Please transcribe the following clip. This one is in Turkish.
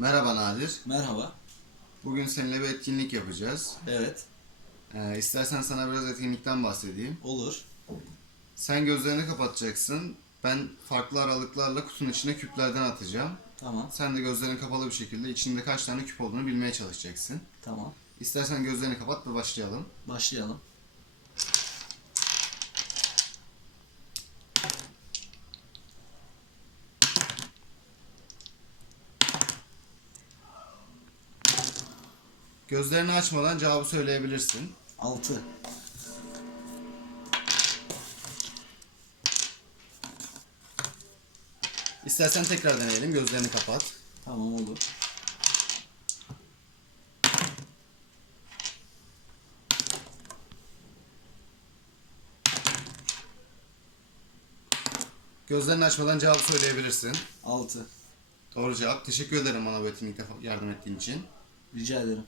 Merhaba Nadir. Merhaba. Bugün seninle bir etkinlik yapacağız. Evet. Ee, istersen sana biraz etkinlikten bahsedeyim. Olur. Sen gözlerini kapatacaksın. Ben farklı aralıklarla kutunun içine küplerden atacağım. Tamam. Sen de gözlerin kapalı bir şekilde içinde kaç tane küp olduğunu bilmeye çalışacaksın. Tamam. İstersen gözlerini kapat ve başlayalım. Başlayalım. Gözlerini açmadan cevabı söyleyebilirsin. 6. İstersen tekrar deneyelim. Gözlerini kapat. Tamam olur. Gözlerini açmadan cevabı söyleyebilirsin. 6. Doğru cevap. Teşekkür ederim bana bu etkinlikte yardım ettiğin için. Rica ederim.